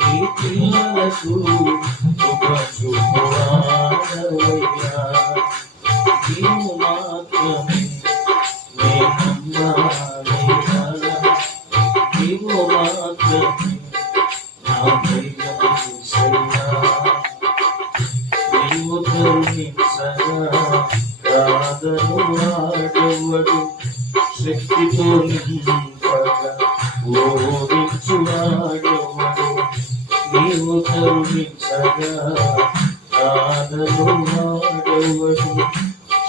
నీ పిల్లలకు ఉపశుభవాడవయ్యా నీవు మాత్రమే నేనమ్మానయ్యా నీవు మాత్రమే నా ప్రియమేసయ్యా నీవు కరుణించగా కాదను వాడెవడు శక్తితో నింపగా ఓడించువాడెవడు నీవు కరుణించగా కాదను వాడెవడు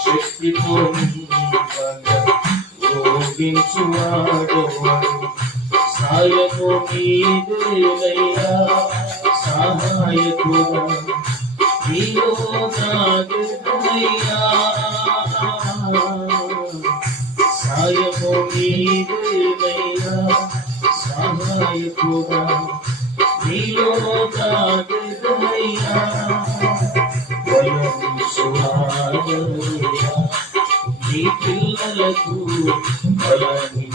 శక్తితో నింపగా ఓడించువాడెవడు సాయము నీదేనయ్యా సహాయకుడా నీలో నాగయ్యా సాయము నీదేనయ్యా సహాయకుడా నీలో నాగయ్యా బలమిచ్చువాడవయ్యా నీ పిల్లలకు బలమి